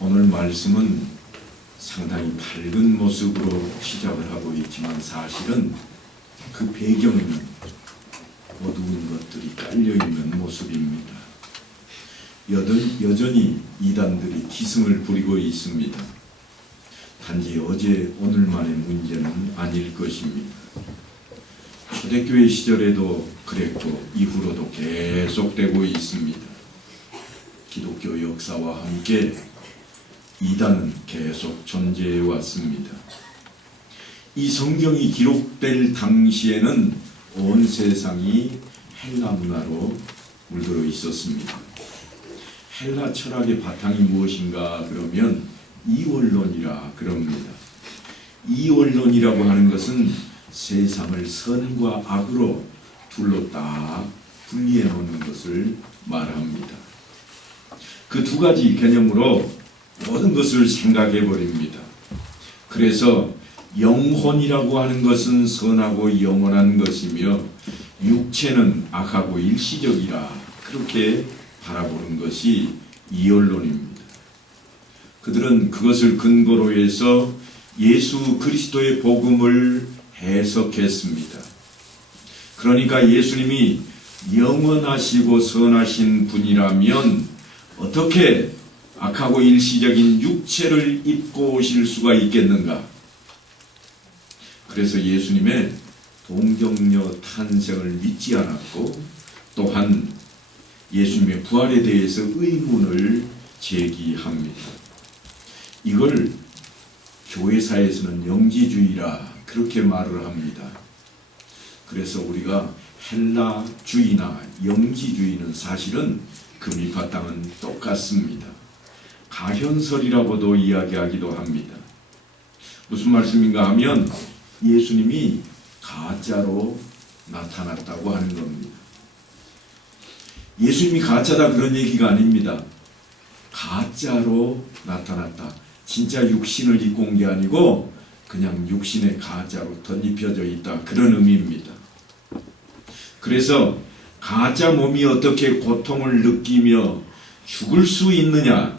오늘 말씀은 상당히 밝은 모습으로 시작을 하고 있지만 사실은 그 배경에는 어두운 것들이 깔려있는 모습입니다. 여전히 이단들이 기승을 부리고 있습니다. 단지 어제 오늘만의 문제는 아닐 것입니다. 초대교회 시절에도 그랬고 이후로도 계속되고 있습니다. 기독교 역사와 함께 이단은 계속 존재해 왔습니다. 이 성경이 기록될 당시에는 온 세상이 헬라 문화로 물들어 있었습니다. 헬라 철학의 바탕이 무엇인가 그러면 이원론이라 그럽니다. 이원론이라고 하는 것은 세상을 선과 악으로 둘로 딱 분리해 놓는 것을 말합니다. 그 두 가지 개념으로 모든 것을 생각해 버립니다. 그래서 영혼이라고 하는 것은 선하고 영원한 것이며 육체는 악하고 일시적이라 그렇게 바라보는 것이 이원론입니다. 그들은 그것을 근거로 해서 예수 그리스도의 복음을 해석했습니다. 그러니까 예수님이 영원하시고 선하신 분이라면 어떻게 악하고 일시적인 육체를 입고 오실 수가 있겠는가? 그래서 예수님의 동정녀 탄생을 믿지 않았고 또한 예수님의 부활에 대해서 의문을 제기합니다. 이걸 교회사에서는 영지주의라 그렇게 말을 합니다. 그래서 우리가 헬라주의나 영지주의는 사실은 그 밑바탕은 똑같습니다. 가현설이라고도 이야기하기도 합니다. 무슨 말씀인가 하면 예수님이 가짜로 나타났다고 하는 겁니다. 예수님이 가짜다 그런 얘기가 아닙니다. 가짜로 나타났다. 진짜 육신을 입고 온 게 아니고 그냥 육신의 가짜로 덧입혀져 있다. 그런 의미입니다. 그래서 가짜 몸이 어떻게 고통을 느끼며 죽을 수 있느냐?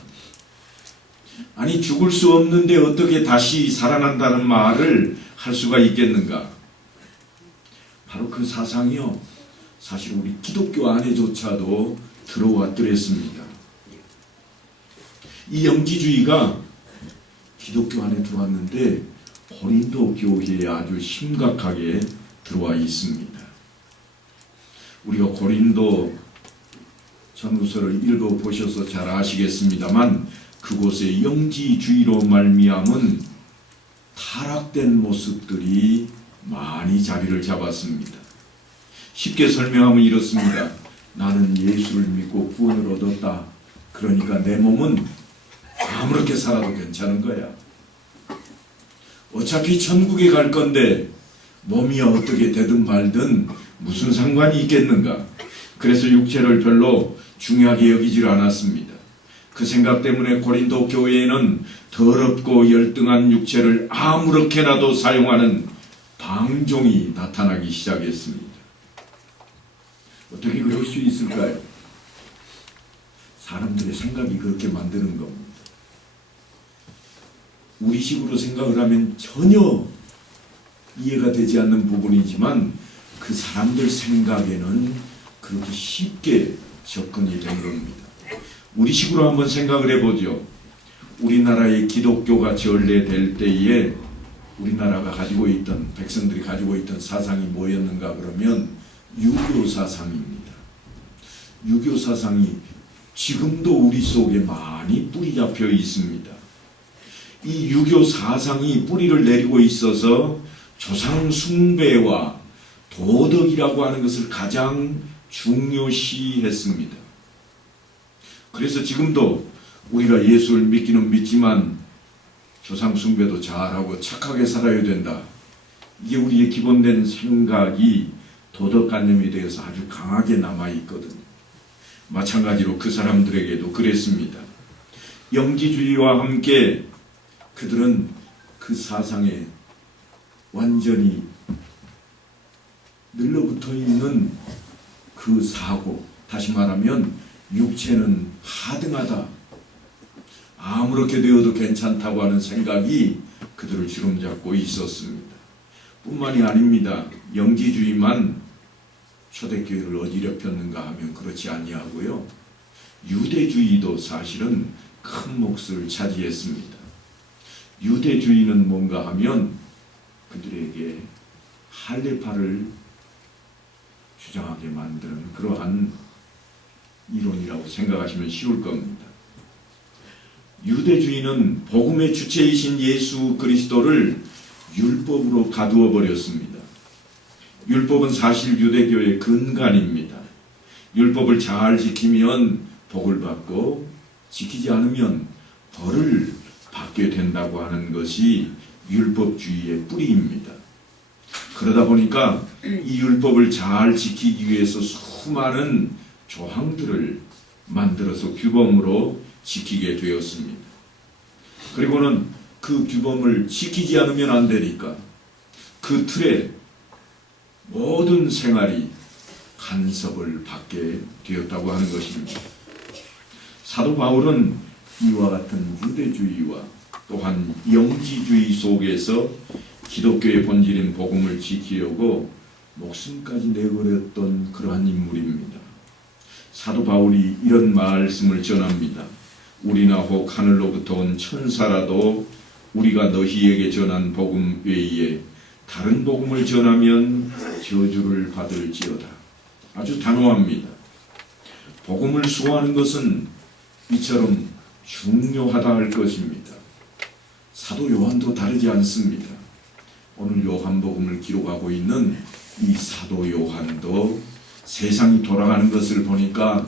아니 죽을 수 없는데 어떻게 다시 살아난다는 말을 할 수가 있겠는가? 바로 그 사상이요. 사실 우리 기독교 안에조차도 들어왔더랬습니다. 이 영지주의가 기독교 안에 들어왔는데 고린도 교회에 아주 심각하게 들어와 있습니다. 우리가 고린도 전후서를 읽어보셔서 잘 아시겠습니다만 그곳에 영지주의로 말미암은 타락된 모습들이 많이 자리를 잡았습니다. 쉽게 설명하면 이렇습니다. 나는 예수를 믿고 구원을 얻었다. 그러니까 내 몸은 아무렇게 살아도 괜찮은 거야. 어차피 천국에 갈 건데 몸이 어떻게 되든 말든 무슨 상관이 있겠는가. 그래서 육체를 별로 중요하게 여기질 않았습니다. 그 생각 때문에 고린도 교회에는 더럽고 열등한 육체를 아무렇게나도 사용하는 방종이 나타나기 시작했습니다. 어떻게 그럴 수 있을까요? 사람들의 생각이 그렇게 만드는 겁니다. 우리식으로 생각을 하면 전혀 이해가 되지 않는 부분이지만 그 사람들 생각에는 그렇게 쉽게 접근이 된 겁니다. 우리식으로 한번 생각을 해보죠. 우리나라의 기독교가 전래될 때에 우리나라가 가지고 있던 백성들이 가지고 있던 사상이 뭐였는가 그러면 유교 사상입니다. 유교 사상이 지금도 우리 속에 많이 뿌리 잡혀 있습니다. 이 유교 사상이 뿌리를 내리고 있어서 조상 숭배와 도덕이라고 하는 것을 가장 중요시했습니다. 그래서 지금도 우리가 예수를 믿기는 믿지만 조상 숭배도 잘하고 착하게 살아야 된다. 이게 우리의 기본된 생각이 도덕관념에 대해서 아주 강하게 남아있거든요. 마찬가지로 그 사람들에게도 그랬습니다. 영지주의와 함께 그들은 그 사상에 완전히 늘러붙어 있는 그 사고, 다시 말하면 육체는 하등하다. 아무렇게 되어도 괜찮다고 하는 생각이 그들을 주름잡고 있었습니다. 뿐만이 아닙니다. 영지주의만 초대교회를 어지럽혔는가 하면 그렇지 아니하고요. 유대주의도 사실은 큰 몫을 차지했습니다. 유대주의는 뭔가 하면 그들에게 할례파를 주장하게 만드는 그러한 이론이라고 생각하시면 쉬울 겁니다. 유대주의는 복음의 주체이신 예수 그리스도를 율법으로 가두어 버렸습니다. 율법은 사실 유대교의 근간입니다. 율법을 잘 지키면 복을 받고 지키지 않으면 벌을 받게 된다고 하는 것이 율법주의의 뿌리입니다. 그러다 보니까 이 율법을 잘 지키기 위해서 수많은 조항들을 만들어서 규범으로 지키게 되었습니다. 그리고는 그 규범을 지키지 않으면 안 되니까 그 틀에 모든 생활이 간섭을 받게 되었다고 하는 것입니다. 사도 바울은 이와 같은 유대주의와 또한 영지주의 속에서 기독교의 본질인 복음을 지키려고 목숨까지 내버렸던 그러한 인물입니다. 사도 바울이 이런 말씀을 전합니다. 우리나 혹 하늘로부터 온 천사라도 우리가 너희에게 전한 복음 외에 다른 복음을 전하면 저주를 받을지어다. 아주 단호합니다. 복음을 수호하는 것은 이처럼 중요하다 할 것입니다. 사도 요한도 다르지 않습니다. 오늘 요한복음을 기록하고 있는 이 사도 요한도 세상이 돌아가는 것을 보니까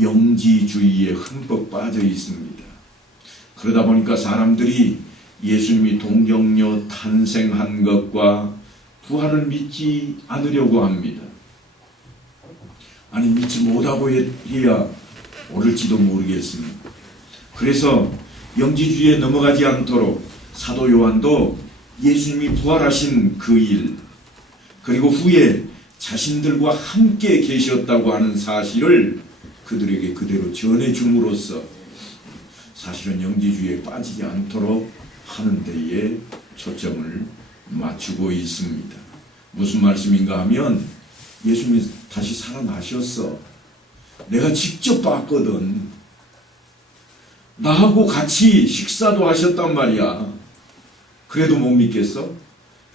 영지주의에 흠뻑 빠져 있습니다. 그러다 보니까 사람들이 예수님이 동정녀 탄생한 것과 부활을 믿지 않으려고 합니다. 아니 믿지 못하고 해야 옳을지도 모르겠습니다. 그래서 영지주의에 넘어가지 않도록 사도 요한도 예수님이 부활하신 그 일, 그리고 후에 자신들과 함께 계셨다고 하는 사실을 그들에게 그대로 전해줌으로써 사실은 영지주의에 빠지지 않도록 하는 데에 초점을 맞추고 있습니다. 무슨 말씀인가 하면 예수님이 다시 살아나셨어. 내가 직접 봤거든. 나하고 같이 식사도 하셨단 말이야. 그래도 못 믿겠어?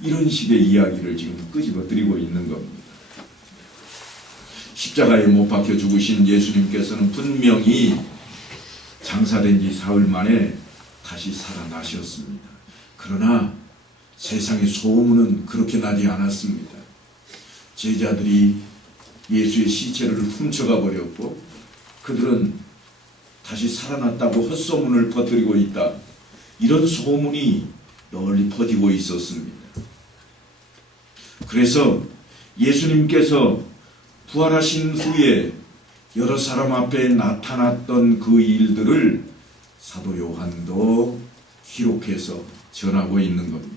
이런 식의 이야기를 지금 끄집어뜨리고 있는 겁니다. 십자가에 못 박혀 죽으신 예수님께서는 분명히 장사된 지 사흘 만에 다시 살아나셨습니다. 그러나 세상의 소문은 그렇게 나지 않았습니다. 제자들이 예수의 시체를 훔쳐가 버렸고 그들은 다시 살아났다고 헛소문을 퍼뜨리고 있다. 이런 소문이 널리 퍼지고 있었습니다. 그래서 예수님께서 부활하신 후에 여러 사람 앞에 나타났던 그 일들을 사도 요한도 기록해서 전하고 있는 겁니다.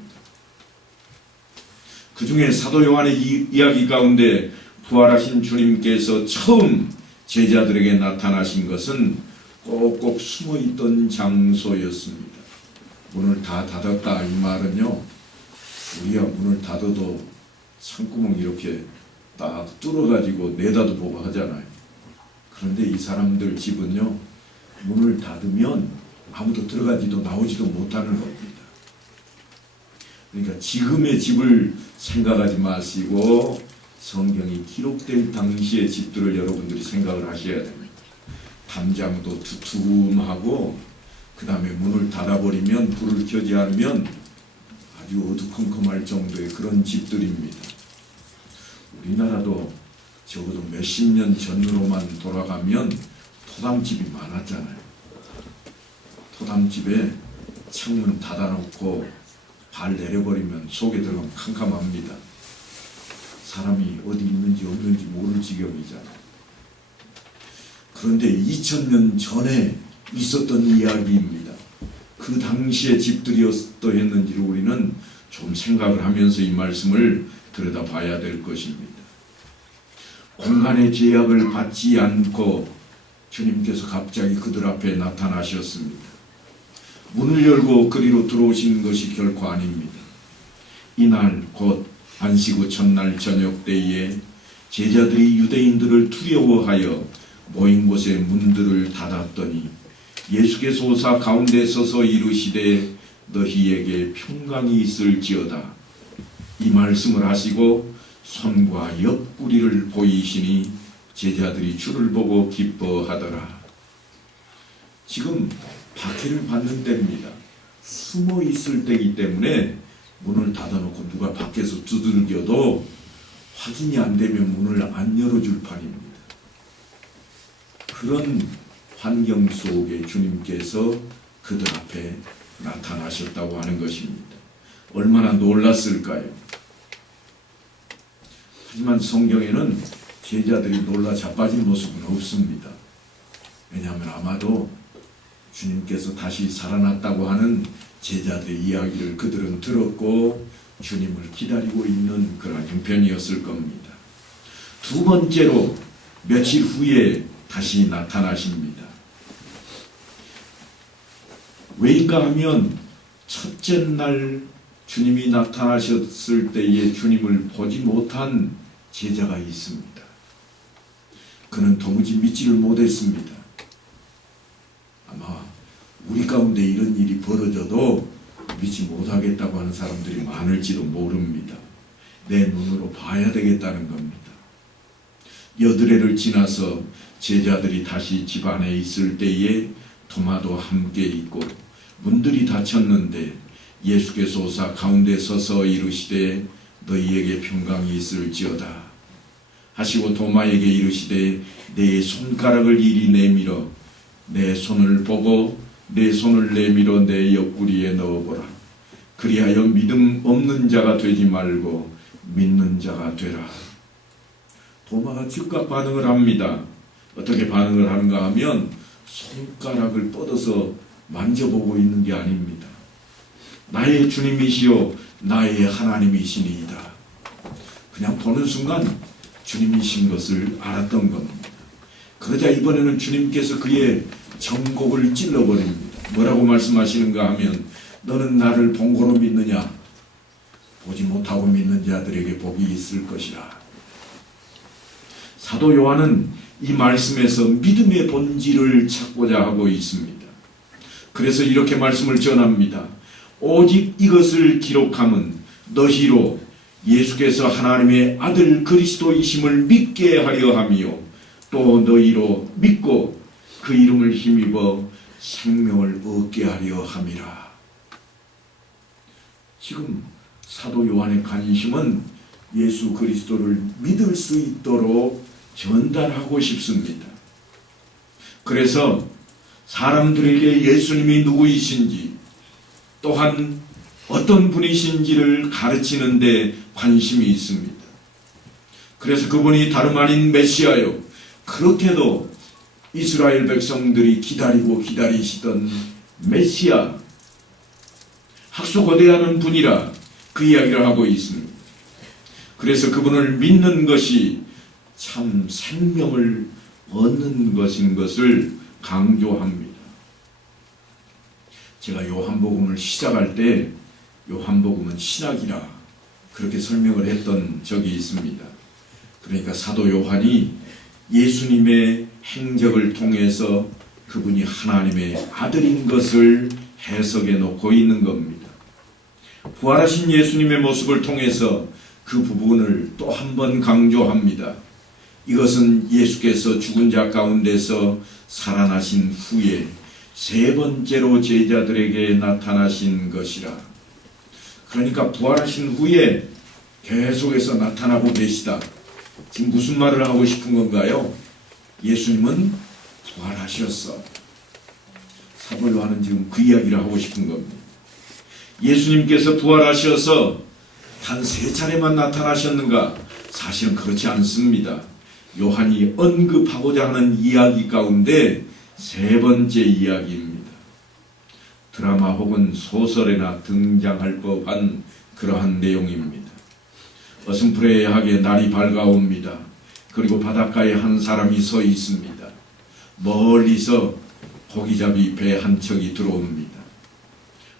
그 중에 사도 요한의 이야기 가운데 부활하신 주님께서 처음 제자들에게 나타나신 것은 꼭꼭 숨어있던 장소였습니다. 문을 다 닫았다 이 말은요, 우리가 문을 닫아도 창구멍 이렇게 딱 뚫어가지고 내다도 보고 하잖아요. 그런데 이 사람들 집은요, 문을 닫으면 아무도 들어가지도 나오지도 못하는 겁니다. 그러니까 지금의 집을 생각하지 마시고 성경이 기록될 당시의 집들을 여러분들이 생각을 하셔야 됩니다. 담장도 두툼하고 그 다음에 문을 닫아버리면 불을 켜지 않으면 아주 어두컴컴할 정도의 그런 집들입니다. 우리나라도 적어도 몇십 년 전으로만 돌아가면 토담집이 많았잖아요. 토담집에 창문 닫아놓고 발 내려버리면 속에 들어가면 캄캄합니다. 사람이 어디 있는지 없는지 모를 지경이잖아요. 그런데 2000년 전에 있었던 이야기입니다. 그 당시의 집들이 어떠했는지를 우리는 좀 생각을 하면서 이 말씀을 들여다봐야 될 것입니다. 공간의 제약을 받지 않고 주님께서 갑자기 그들 앞에 나타나셨습니다. 문을 열고 그리로 들어오신 것이 결코 아닙니다. 이날 곧 안식 후 첫날 저녁 때에 제자들이 유대인들을 두려워하여 모인 곳에 문들을 닫았더니 예수께서 오사 가운데 서서 이르시되 너희에게 평강이 있을지어다. 이 말씀을 하시고 손과 옆구리를 보이시니 제자들이 주를 보고 기뻐하더라. 지금 박해를 받는 때입니다. 숨어 있을 때이기 때문에 문을 닫아놓고 누가 밖에서 두들겨도 확인이 안 되면 문을 안 열어줄 판입니다. 그런 환경 속에 주님께서 그들 앞에 나타나셨다고 하는 것입니다. 얼마나 놀랐을까요? 하지만 성경에는 제자들이 놀라 자빠진 모습은 없습니다. 왜냐하면 아마도 주님께서 다시 살아났다고 하는 제자들의 이야기를 그들은 들었고 주님을 기다리고 있는 그런 형편이었을 겁니다. 두 번째로 며칠 후에 다시 나타나십니다. 왜인가 하면 첫째 날 주님이 나타나셨을 때에 주님을 보지 못한 제자가 있습니다. 그는 도무지 믿지를 못했습니다. 아마 우리 가운데 이런 일이 벌어져도 믿지 못하겠다고 하는 사람들이 많을지도 모릅니다. 내 눈으로 봐야 되겠다는 겁니다. 여드레를 지나서 제자들이 다시 집 안에 있을 때에 도마도 함께 있고 문들이 닫혔는데 예수께서 오사 가운데 서서 이르시되 너희에게 평강이 있을지어다 하시고 도마에게 이르시되 내 손가락을 이리 내밀어 내 손을 보고 내 손을 내밀어 내 옆구리에 넣어보라. 그리하여 믿음 없는 자가 되지 말고 믿는 자가 되라. 도마가 즉각 반응을 합니다. 어떻게 반응을 하는가 하면 손가락을 뻗어서 만져보고 있는 게 아닙니다. 나의 주님이시요 나의 하나님이시니이다. 그냥 보는 순간 주님이신 것을 알았던 겁니다. 그러자 이번에는 주님께서 그의 정곡을 찔러버립니다. 뭐라고 말씀하시는가 하면 너는 나를 본고로 믿느냐? 보지 못하고 믿는 자들에게 복이 있을 것이라. 사도 요한은 이 말씀에서 믿음의 본질을 찾고자 하고 있습니다. 그래서 이렇게 말씀을 전합니다. 오직 이것을 기록함은 너희로 예수께서 하나님의 아들 그리스도이심을 믿게 하려 함이요 또 너희로 믿고 그 이름을 힘입어 생명을 얻게 하려 함이라. 지금 사도 요한의 관심은 예수 그리스도를 믿을 수 있도록 전달하고 싶습니다. 그래서 사람들에게 예수님이 누구이신지 또한 어떤 분이신지를 가르치는 데 관심이 있습니다. 그래서 그분이 다름 아닌 메시아요. 그렇게도 이스라엘 백성들이 기다리고 기다리시던 메시아, 학수고대하는 분이라 그 이야기를 하고 있습니다. 그래서 그분을 믿는 것이 참 생명을 얻는 것인 것을 강조합니다. 제가 요한복음을 시작할 때 요한복음은 신학이라 그렇게 설명을 했던 적이 있습니다. 그러니까 사도 요한이 예수님의 행적을 통해서 그분이 하나님의 아들인 것을 해석해 놓고 있는 겁니다. 부활하신 예수님의 모습을 통해서 그 부분을 또 한 번 강조합니다. 이것은 예수께서 죽은 자 가운데서 살아나신 후에 세 번째로 제자들에게 나타나신 것이라. 그러니까 부활하신 후에 계속해서 나타나고 계시다. 지금 무슨 말을 하고 싶은 건가요? 예수님은 부활하셨어. 사도 요한은 지금 그 이야기를 하고 싶은 겁니다. 예수님께서 부활하셔서 단 3차례만 나타나셨는가? 사실은 그렇지 않습니다. 요한이 언급하고자 하는 이야기 가운데 3번째 이야기입니다. 드라마 혹은 소설에나 등장할 법한 그러한 내용입니다. 어슴푸레하게 날이 밝아옵니다. 그리고 바닷가에 한 사람이 서 있습니다. 멀리서 고기잡이 배 한 척이 들어옵니다.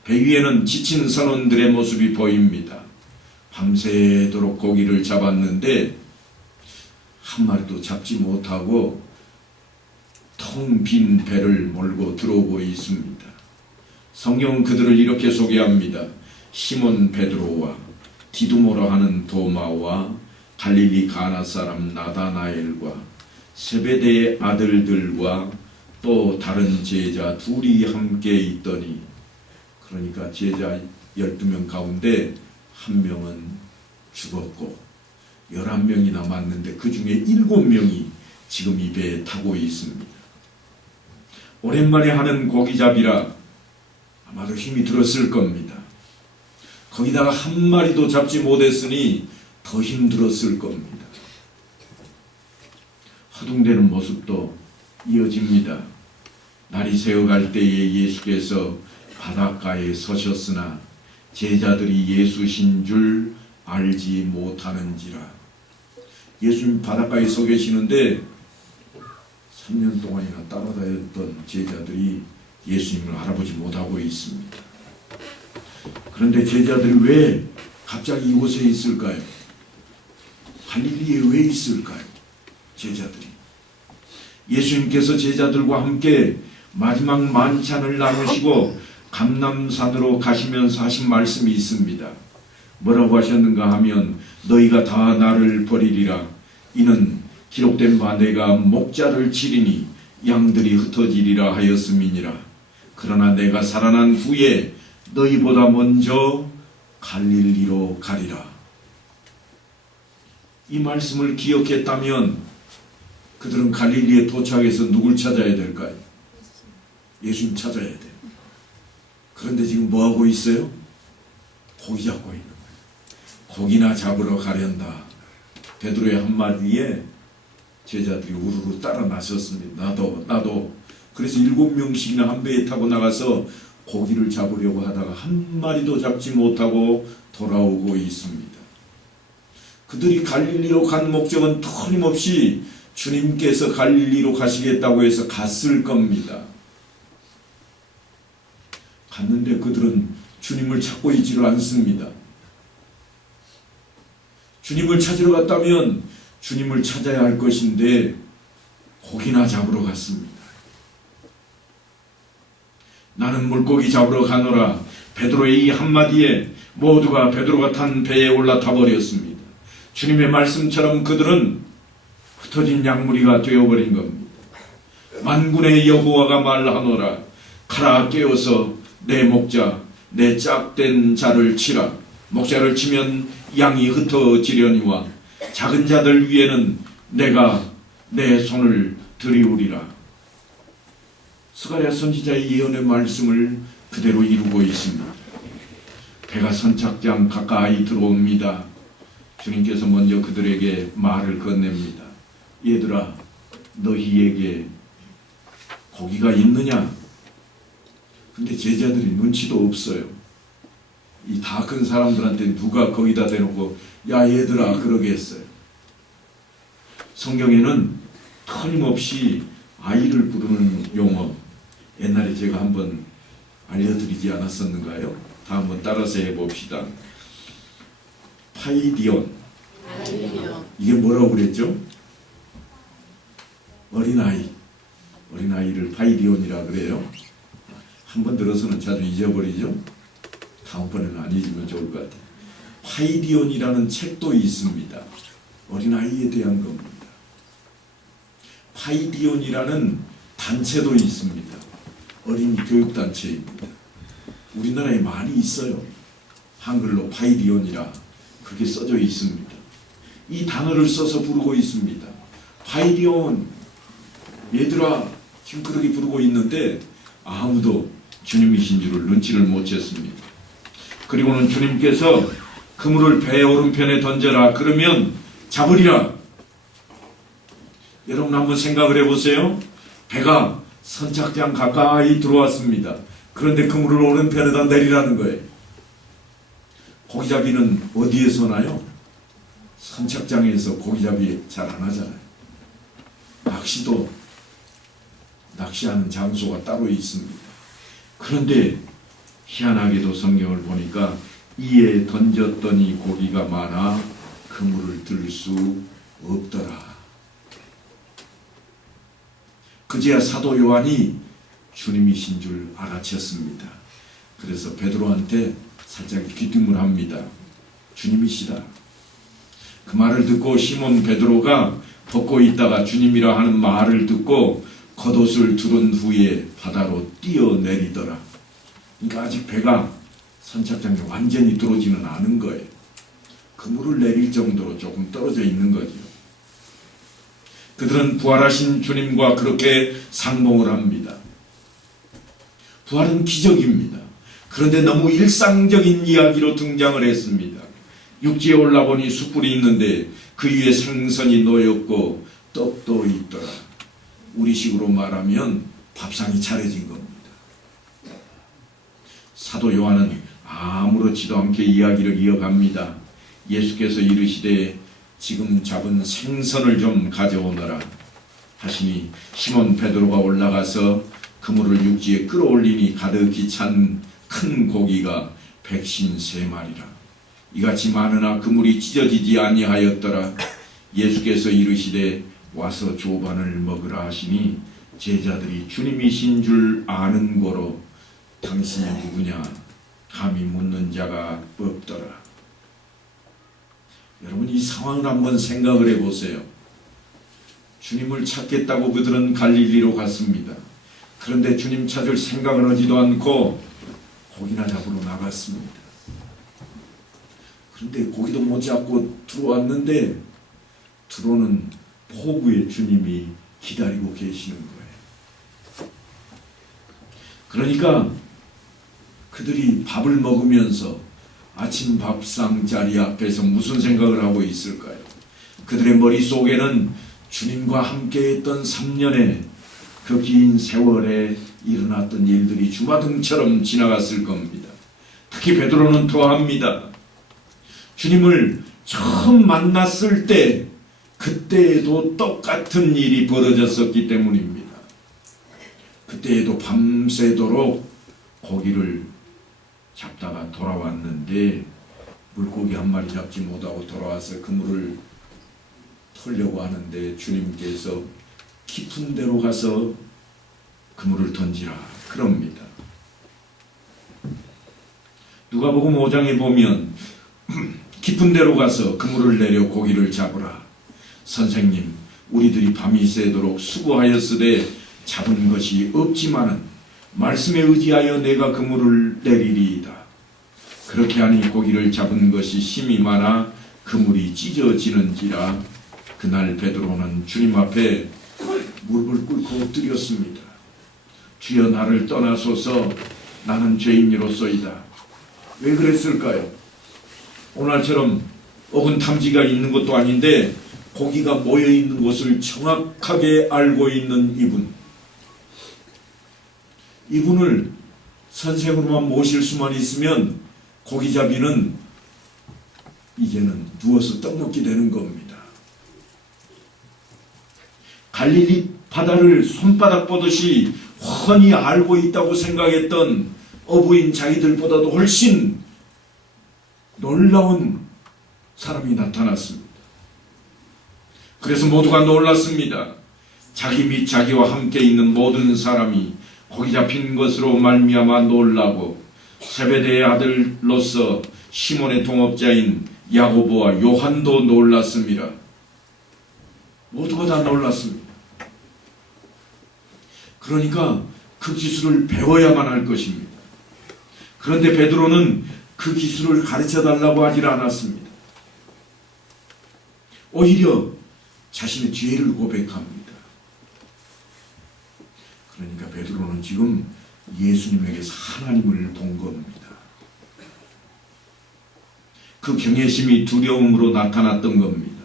배 위에는 지친 선원들의 모습이 보입니다. 밤새도록 고기를 잡았는데 한 마리도 잡지 못하고 텅 빈 배를 몰고 들어오고 있습니다. 성경은 그들을 이렇게 소개합니다. 시몬 베드로와 디두모라 하는 도마와 갈릴리 가나 사람 나다나엘과 세베대의 아들들과 또 다른 제자 둘이 함께 있더니, 그러니까 제자 12명 가운데 한 명은 죽었고 11명이 남았는데 그 중에 7명이 지금 이 배에 타고 있습니다. 오랜만에 하는 고기잡이라 아마도 힘이 들었을 겁니다. 거기다가 한 마리도 잡지 못했으니 더 힘들었을 겁니다. 허둥대는 모습도 이어집니다. 날이 새어갈 때에 예수께서 바닷가에 서셨으나 제자들이 예수신 줄 알지 못하는지라. 예수님 바닷가에 서 계시는데 3년 동안이나 따라다녔던 제자들이 예수님을 알아보지 못하고 있습니다. 그런데 제자들이 왜 갑자기 이곳에 있을까요? 갈릴리에 왜 있을까요? 제자들이. 예수님께서 제자들과 함께 마지막 만찬을 나누시고 감람산으로 가시면서 하신 말씀이 있습니다. 뭐라고 하셨는가 하면 너희가 다 나를 버리리라. 이는 기록된 바 내가 목자를 치리니 양들이 흩어지리라 하였음이니라. 그러나 내가 살아난 후에 너희보다 먼저 갈릴리로 가리라. 이 말씀을 기억했다면 그들은 갈릴리에 도착해서 누굴 찾아야 될까요? 예수님 찾아야 돼요. 그런데 지금 뭐하고 있어요? 고기 잡고 있는 거예요. 고기나 잡으러 가련다. 베드로의 한마디에 제자들이 우르르 따라 나섰습니다. 나도. 그래서 7명씩이나 한 배에 타고 나가서 고기를 잡으려고 하다가 한 마리도 잡지 못하고 돌아오고 있습니다. 그들이 갈릴리로 간 목적은 틀림없이 주님께서 갈릴리로 가시겠다고 해서 갔을 겁니다. 갔는데 그들은 주님을 찾고 있지를 않습니다. 주님을 찾으러 갔다면 주님을 찾아야 할 것인데 고기나 잡으러 갔습니다. 나는 물고기 잡으러 가노라. 베드로의 이 한마디에 모두가 베드로가 탄 배에 올라타 버렸습니다. 주님의 말씀처럼 그들은 흩어진 양무리가 되어버린 겁니다. 만군의 여호와가 말하노라. 가라 깨어서 내 목자 내 짝된 자를 치라. 목자를 치면 양이 흩어지려니와 작은 자들 위에는 내가 내 손을 들이우리라. 스가랴 선지자의 예언의 말씀을 그대로 이루고 있습니다. 배가 선착장 가까이 들어옵니다. 주님께서 먼저 그들에게 말을 건넵니다. 얘들아, 너희에게 고기가 있느냐? 근데 제자들이 눈치도 없어요. 이 다 큰 사람들한테 누가 거기다 대놓고 야 얘들아 그러겠어요. 성경에는 틀림없이 아이를 부르는 용어, 옛날에 제가 한번 알려드리지 않았었는가요? 다 한번 따라서 해봅시다. 파이디온. 이게 뭐라고 그랬죠? 어린아이를 파이디온이라 그래요. 한번 들어서는 자주 잊어버리죠. 다음번에는 안 잊으면 좋을 것 같아요. 파이디온이라는 책도 있습니다. 어린아이에 대한 겁니다. 파이디온이라는 단체도 있습니다. 어린이 교육단체입니다. 우리나라에 많이 있어요. 한글로 파이디온이라 그렇게 써져 있습니다. 이 단어를 써서 부르고 있습니다. 파이디온, 얘들아, 지금 그렇게 부르고 있는데 아무도 주님이신 줄을 눈치를 못 챘습니다. 그리고는 주님께서 그물을 배 오른편에 던져라. 그러면 잡으리라. 여러분 한번 생각을 해보세요. 배가 선착장 가까이 들어왔습니다. 그런데 그물을 오른편에다 내리라는 거예요. 고기잡이는 어디에서 나요? 선착장에서 고기잡이 잘 안 하잖아요. 낚시하는 장소가 따로 있습니다. 그런데 희한하게도 성경을 보니까 이에 던졌더니 고기가 많아 그물을 들 수 없더라. 그제야 사도 요한이 주님이신 줄 알아챘습니다. 그래서 베드로한테 살짝 귀띔을 합니다. 주님이시다. 그 말을 듣고 시몬 베드로가 벗고 있다가 주님이라 하는 말을 듣고 겉옷을 두른 후에 바다로 뛰어내리더라. 그러니까 아직 배가 선착장에 완전히 들어오지는 않은 거예요. 그물을 내릴 정도로 조금 떨어져 있는 거죠. 그들은 부활하신 주님과 그렇게 상봉을 합니다. 부활은 기적입니다. 그런데 너무 일상적인 이야기로 등장을 했습니다. 육지에 올라보니 숯불이 있는데 그 위에 생선이 놓였고 떡도 있더라. 우리식으로 말하면 밥상이 차려진 겁니다. 사도 요한은 아무렇지도 않게 이야기를 이어갑니다. 예수께서 이르시되 지금 잡은 생선을 좀 가져오너라 하시니 시몬 베드로가 올라가서 그물을 육지에 끌어올리니 가득히 찬 큰 고기가 153마리라. 이같이 많으나 그물이 찢어지지 아니하였더라. 예수께서 이르시되 와서 조반을 먹으라 하시니 제자들이 주님이신 줄 아는 고로 당신이 누구냐 감히 묻는 자가 없더라. 여러분, 이 상황을 한번 생각을 해보세요. 주님을 찾겠다고 그들은 갈릴리로 갔습니다. 그런데 주님 찾을 생각을 하지도 않고 고기나 잡으러 나갔습니다. 그런데 고기도 못 잡고 들어왔는데 들어오는 포구에 주님이 기다리고 계시는 거예요. 그러니까 그들이 밥을 먹으면서 아침 밥상 자리 앞에서 무슨 생각을 하고 있을까요? 그들의 머릿속에는 주님과 함께했던 3년의 그 긴 세월에 일어났던 일들이 주마등처럼 지나갔을 겁니다. 특히 베드로는 더합니다. 주님을 처음 만났을 때 그때에도 똑같은 일이 벌어졌었기 때문입니다. 그때에도 밤새도록 고기를 잡다가 돌아왔는데 물고기 한 마리 잡지 못하고 돌아와서 그물을 털려고 하는데 주님께서 깊은 데로 가서 그물을 던지라 그럽니다. 누가복음 5장에 보면 깊은 데로 가서 그물을 내려 고기를 잡으라. 선생님, 우리들이 밤이 새도록 수고하였으되 잡은 것이 없지만은 말씀에 의지하여 내가 그물을 내리리이다. 그렇게 하니 고기를 잡은 것이 심히 많아 그물이 찢어지는지라. 그날 베드로는 주님 앞에 무릎을 꿇고 엎드렸습니다. 주여, 나를 떠나소서, 나는 죄인이로소이다. 왜 그랬을까요? 오늘처럼 어근탐지가 있는 것도 아닌데 고기가 모여있는 곳을 정확하게 알고 있는 이분을 선생으로만 모실 수만 있으면 고기잡이는 이제는 누워서 떡 먹게 되는 겁니다. 갈릴리 바다를 손바닥 보듯이 훤히 알고 있다고 생각했던 어부인 자기들보다도 훨씬 놀라운 사람이 나타났습니다. 그래서 모두가 놀랐습니다. 자기 및 자기와 함께 있는 모든 사람이 고기 잡힌 것으로 말미암아 놀라고 세베대의 아들로서 시몬의 동업자인 야고보와 요한도 놀랐습니다. 모두가 다 놀랐습니다. 그러니까 그 기술을 배워야만 할 것입니다. 그런데 베드로는 그 기술을 가르쳐달라고 하질 않았습니다. 오히려 자신의 죄를 고백합니다. 그러니까 베드로는 지금 예수님에게서 하나님을 본 겁니다. 그 경외심이 두려움으로 나타났던 겁니다.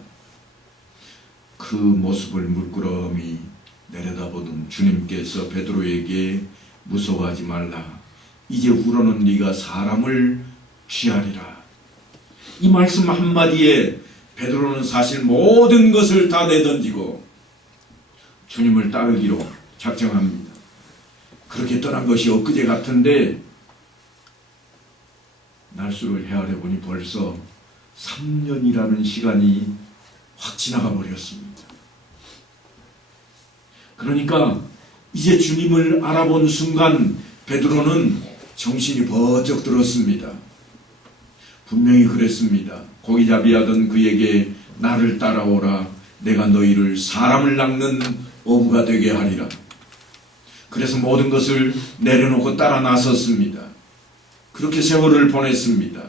그 모습을 물끄러미 내려다보던 주님께서 베드로에게 무서워하지 말라. 이제 후로는 네가 사람을 취하리라. 이 말씀 한마디에 베드로는 사실 모든 것을 다 내던지고 주님을 따르기로 작정합니다. 그렇게 떠난 것이 엊그제 같은데 날수를 헤아려 보니 벌써 3년이라는 시간이 확 지나가 버렸습니다. 그러니까 이제 주님을 알아본 순간 베드로는 정신이 번쩍 들었습니다. 분명히 그랬습니다. 고기잡이 하던 그에게 나를 따라오라. 내가 너희를 사람을 낚는 어부가 되게 하리라. 그래서 모든 것을 내려놓고 따라 나섰습니다. 그렇게 세월을 보냈습니다.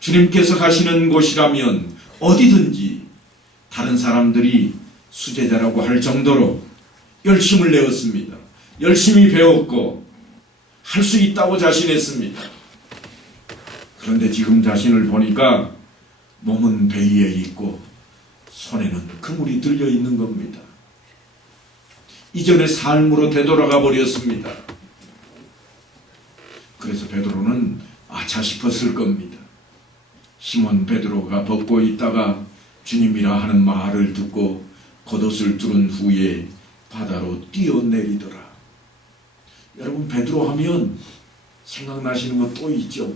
주님께서 가시는 곳이라면 어디든지 다른 사람들이 수제자라고 할 정도로 열심을 내었습니다. 열심히 배웠고 할 수 있다고 자신했습니다. 그런데 지금 자신을 보니까 몸은 배 위에 있고 손에는 그물이 들려 있는 겁니다. 이전의 삶으로 되돌아가 버렸습니다. 그래서 베드로는 아차 싶었을 겁니다. 시몬 베드로가 벗고 있다가 주님이라 하는 말을 듣고 겉옷을 두른 후에 바다로 뛰어내리더라. 여러분, 베드로 하면 생각나시는 거 또 있죠?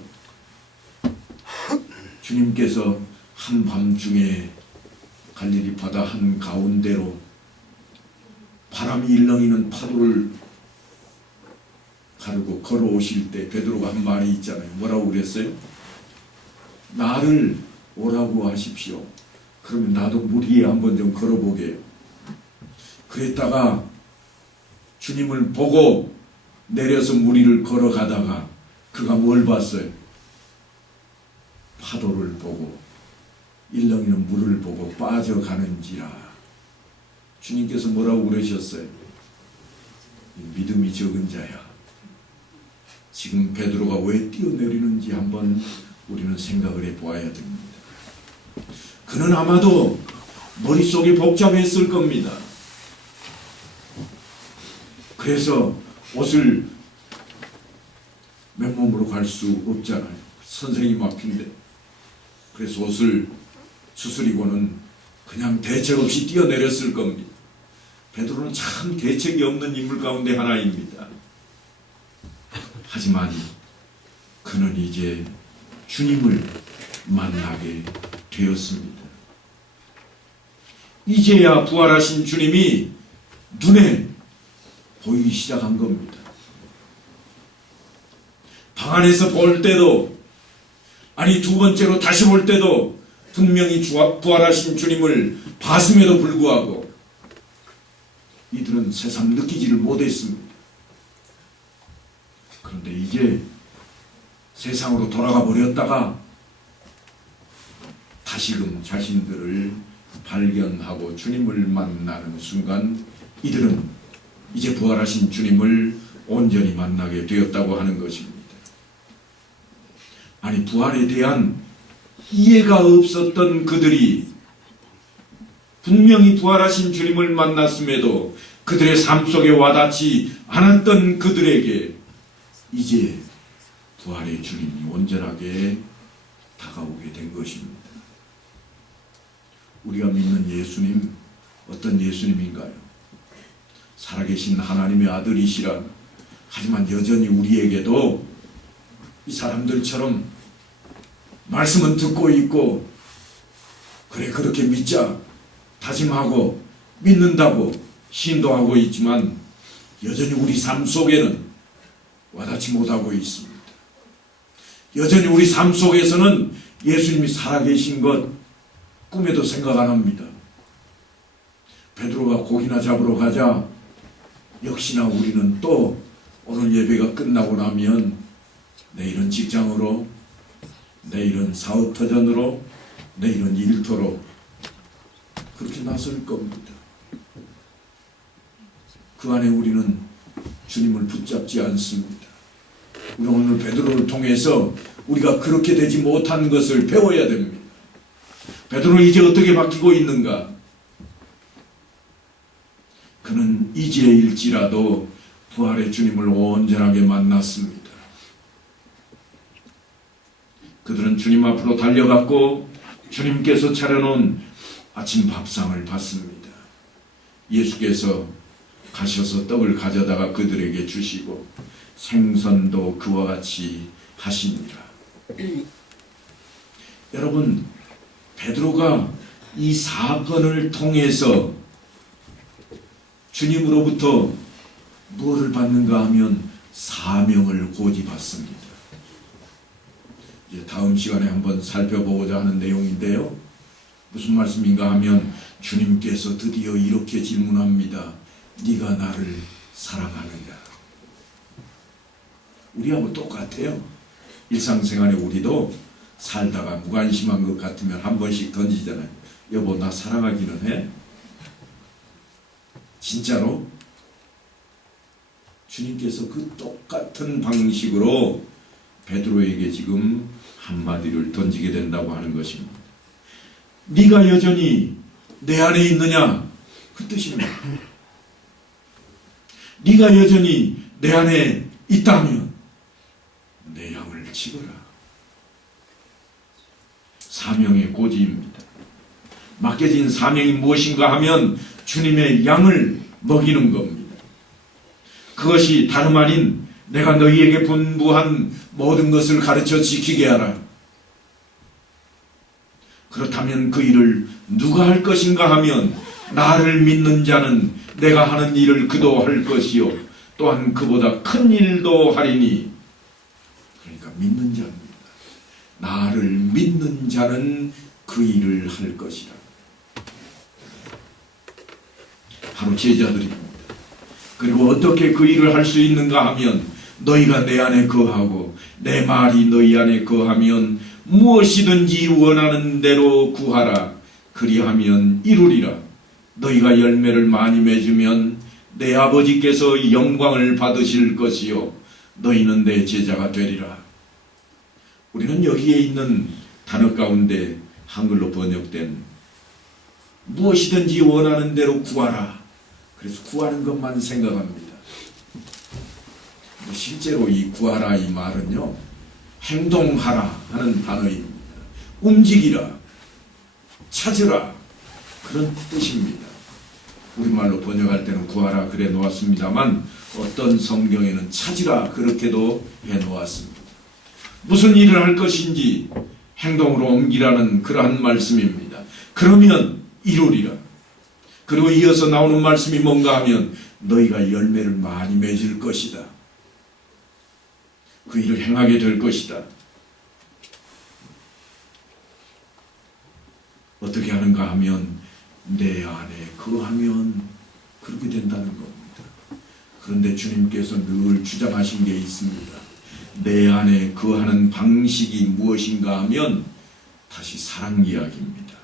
주님께서 한밤중에 갈릴리 바다 한가운데로 바람이 일렁이는 파도를 가르고 걸어오실 때 베드로가 한 말이 있잖아요. 뭐라고 그랬어요? 나를 오라고 하십시오. 그러면 나도 물 위에 한번 좀 걸어보게요. 그랬다가 주님을 보고 내려서 물 위를 걸어가다가 그가 뭘 봤어요? 파도를 보고 일렁이는 물을 보고 빠져가는지라. 주님께서 뭐라고 그러셨어요? 믿음이 적은 자야. 지금 베드로가 왜 뛰어내리는지 한번 우리는 생각을 해보아야 됩니다. 그는 아마도 머릿속이 복잡했을 겁니다. 그래서 옷을 맨몸으로 갈 수 없잖아요. 선생님 앞인데. 그래서 옷을 추스리고는 그냥 대책 없이 뛰어내렸을 겁니다. 베드로는 참 대책이 없는 인물 가운데 하나입니다. 하지만 그는 이제 주님을 만나게 되었습니다. 이제야 부활하신 주님이 눈에 보이기 시작한 겁니다. 방 안에서 볼 때도, 아니 두 번째로 다시 볼 때도 분명히 부활하신 주님을 봤음에도 불구하고 이들은 새삼 느끼지를 못했습니다. 그런데 이제 세상으로 돌아가 버렸다가 다시금 자신들을 발견하고 주님을 만나는 순간 이들은 이제 부활하신 주님을 온전히 만나게 되었다고 하는 것입니다. 아니, 부활에 대한 이해가 없었던 그들이 분명히 부활하신 주님을 만났음에도 그들의 삶 속에 와닿지 않았던 그들에게 이제 부활의 주님이 온전하게 다가오게 된 것입니다. 우리가 믿는 예수님, 어떤 예수님인가요? 살아계신 하나님의 아들이시라. 하지만 여전히 우리에게도 이 사람들처럼 말씀은 듣고 있고, 그래 그렇게 믿자 다짐하고 믿는다고 신도하고 있지만 여전히 우리 삶 속에는 와닿지 못하고 있습니다. 여전히 우리 삶 속에서는 예수님이 살아계신 것 꿈에도 생각 안 합니다. 베드로가 고기나 잡으러 가자 역시나 우리는 또 오늘 예배가 끝나고 나면 내일은 직장으로, 내일은 사업터전으로, 내일은 일터로 그렇게 나설 겁니다. 그 안에 우리는 주님을 붙잡지 않습니다. 우리 오늘 베드로를 통해서 우리가 그렇게 되지 못한 것을 배워야 됩니다. 베드로는 이제 어떻게 바뀌고 있는가? 그는 이제일지라도 부활의 주님을 온전하게 만났습니다. 그들은 주님 앞으로 달려갔고 주님께서 차려놓은 아침 밥상을 받습니다. 예수께서 가셔서 떡을 가져다가 그들에게 주시고 생선도 그와 같이 하시니라. 여러분, 베드로가 이 사건을 통해서 주님으로부터 무엇을 받는가 하면 사명을 고집받습니다. 이제 다음 시간에 한번 살펴보고자 하는 내용인데요. 무슨 말씀인가 하면 주님께서 드디어 이렇게 질문합니다. 네가 나를 사랑하느냐? 우리하고 똑같아요. 일상생활에 우리도 살다가 무관심한 것 같으면 한 번씩 던지잖아요. 여보, 나 사랑하기는 해? 진짜로? 주님께서 그 똑같은 방식으로 베드로에게 지금 한마디를 던지게 된다고 하는 것입니다. 네가 여전히 내 안에 있느냐? 그 뜻입니다. 네가 여전히 내 안에 있다면 내 양을 치거라. 사명의 고지입니다. 맡겨진 사명이 무엇인가 하면 주님의 양을 먹이는 겁니다. 그것이 다름 아닌 내가 너희에게 분부한 모든 것을 가르쳐 지키게 하라. 그렇다면 그 일을 누가 할 것인가 하면 나를 믿는 자는 내가 하는 일을 그도 할 것이요 또한 그보다 큰 일도 하리니. 그러니까 믿는 자입니다. 나를 믿는 자는 그 일을 할 것이라. 바로 제자들입니다. 그리고 어떻게 그 일을 할 수 있는가 하면 너희가 내 안에 거하고 내 말이 너희 안에 거하면 무엇이든지 원하는 대로 구하라. 그리하면 이루리라. 너희가 열매를 많이 맺으면 내 아버지께서 영광을 받으실 것이요 너희는 내 제자가 되리라. 우리는 여기에 있는 단어 가운데 한글로 번역된 무엇이든지 원하는 대로 구하라. 그래서 구하는 것만 생각합니다. 실제로 이 구하라 이 말은요, 행동하라 하는 단어입니다. 움직이라, 찾으라 그런 뜻입니다. 우리말로 번역할 때는 구하라 그래 놓았습니다만 어떤 성경에는 찾으라 그렇게도 해 놓았습니다. 무슨 일을 할 것인지 행동으로 옮기라는 그러한 말씀입니다. 그러면 이루리라. 그리고 이어서 나오는 말씀이 뭔가 하면 너희가 열매를 많이 맺을 것이다. 그 일을 행하게 될 것이다. 어떻게 하는가 하면 내 안에 거하면 그렇게 된다는 겁니다. 그런데 주님께서 늘 주장하신 게 있습니다. 내 안에 거하는 방식이 무엇인가 하면 다시 사랑 이야기입니다.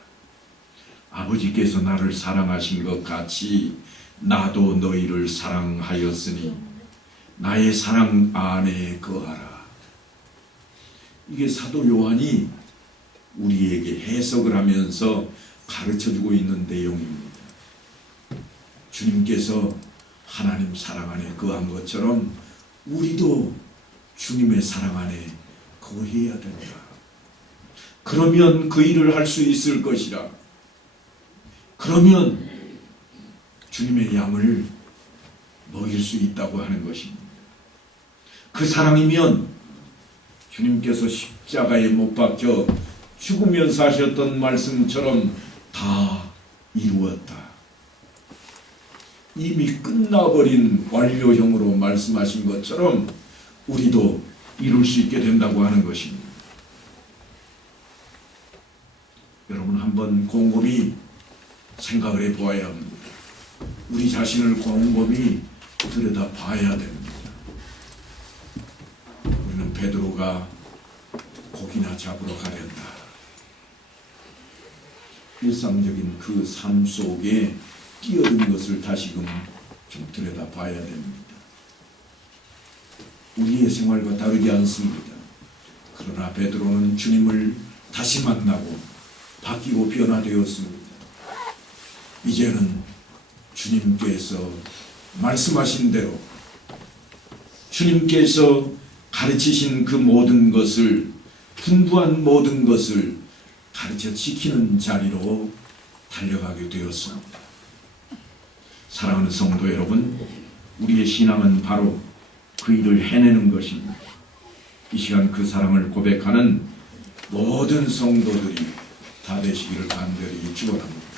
아버지께서 나를 사랑하신 것 같이 나도 너희를 사랑하였으니 나의 사랑 안에 거하라. 이게 사도 요한이 우리에게 해석을 하면서 가르쳐주고 있는 내용입니다. 주님께서 하나님 사랑 안에 거한 것처럼 우리도 주님의 사랑 안에 거해야 된다. 그러면 그 일을 할 수 있을 것이라. 그러면 주님의 양을 먹일 수 있다고 하는 것입니다. 그 사랑이면 주님께서 십자가에 못 박혀 죽으면서 하셨던 말씀처럼 다 이루었다. 이미 끝나버린 완료형으로 말씀하신 것처럼 우리도 이룰 수 있게 된다고 하는 것입니다. 여러분 한번 곰곰이 생각을 해보아야 합니다. 우리 자신을 곰곰이 들여다 봐야 됩니다. 우리는 베드로가 고기나 잡으러 가련다. 일상적인 그 삶 속에 끼어든 것을 다시금 좀 들여다 봐야 됩니다. 우리의 생활과 다르지 않습니다. 그러나 베드로는 주님을 다시 만나고 바뀌고 변화되었습니다. 이제는 주님께서 말씀하신 대로 주님께서 가르치신 그 모든 것을 분부한 모든 것을 가르쳐 지키는 자리로 달려가게 되었습니다. 사랑하는 성도 여러분, 우리의 신앙은 바로 그 일을 해내는 것입니다. 이 시간 그 사랑을 고백하는 모든 성도들이 다 되시기를 간절히 축원합니다.